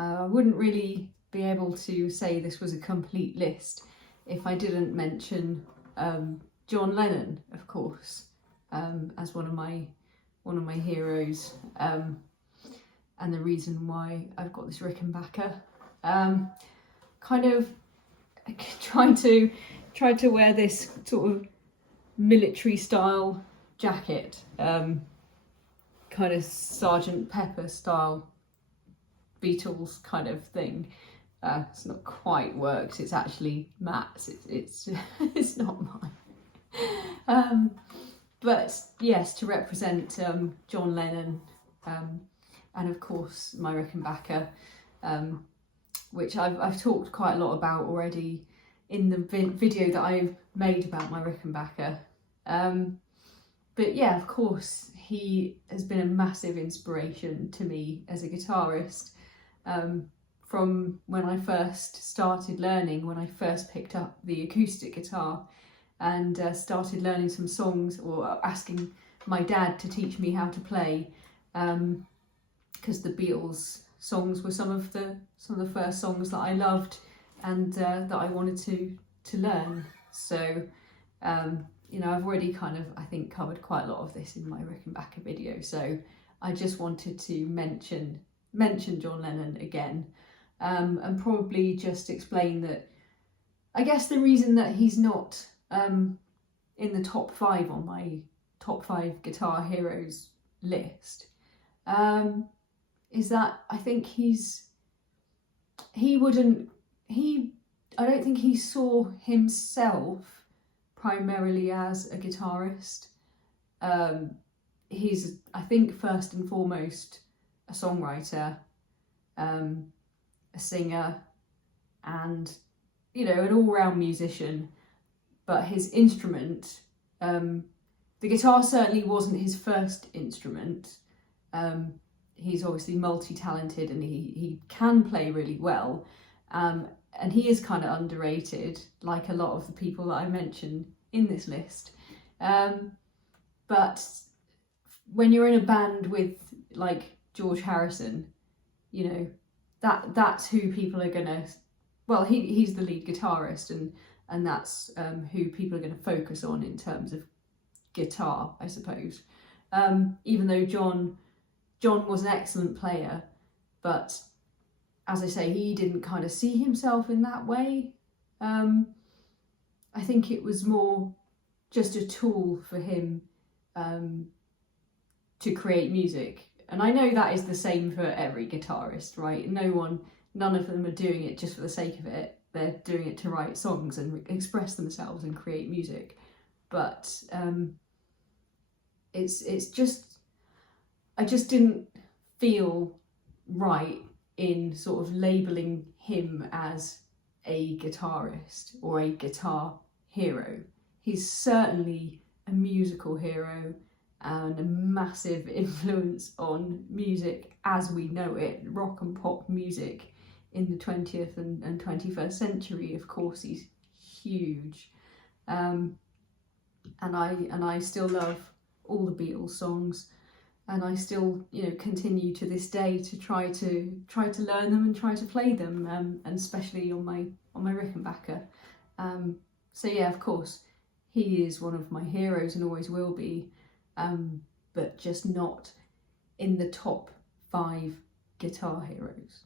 I wouldn't really be able to say this was a complete list if I didn't mention John Lennon, of course, as one of my heroes, and the reason why I've got this Rickenbacker. Kind of tried to wear this sort of military style jacket, kind of Sergeant Pepper style Beatles kind of thing. It's not quite works. It's actually Matt's. It's it's not mine. But yes, to represent John Lennon, and of course my Rickenbacker, which I've talked quite a lot about already in the video that I've made about my Rickenbacker. But yeah, of course, he has been a massive inspiration to me as a guitarist. From when I first started learning, when I first picked up the acoustic guitar and started learning some songs, or asking my dad to teach me how to play, because the Beatles songs were some of the first songs that I loved and that I wanted to learn. So you know, I've already kind of, I think, covered quite a lot of this in my Rickenbacker video, so I just wanted to mention John Lennon again, and probably just explain that I guess the reason that he's not in the top 5 on my top 5 guitar heroes list is that I think I don't think he saw himself primarily as a guitarist. He's, I think, first and foremost a songwriter, a singer, and, you know, an all-round musician. But his instrument, the guitar certainly wasn't his first instrument. He's obviously multi-talented and he can play really well, and he is kind of underrated, like a lot of the people that I mentioned in this list. But when you're in a band with like George Harrison, you know, that's who people are gonna, well, he's the lead guitarist, and that's who people are going to focus on in terms of guitar, I suppose. Even though John was an excellent player, but as I say, he didn't kind of see himself in that way. I think it was more just a tool for him to create music. And I know that is the same for every guitarist, right? None of them are doing it just for the sake of it. They're doing it to write songs and express themselves and create music. But it's just, I just didn't feel right in sort of labelling him as a guitarist or a guitar hero. He's certainly a musical hero and a massive influence on music as we know it, rock and pop music in the 20th and 21st century. Of course, he's huge. And I still love all the Beatles songs, and I still, you know, continue to this day to try to learn them and try to play them, and especially on my Rickenbacker. So yeah, of course, he is one of my heroes and always will be, but just not in the top 5 guitar heroes.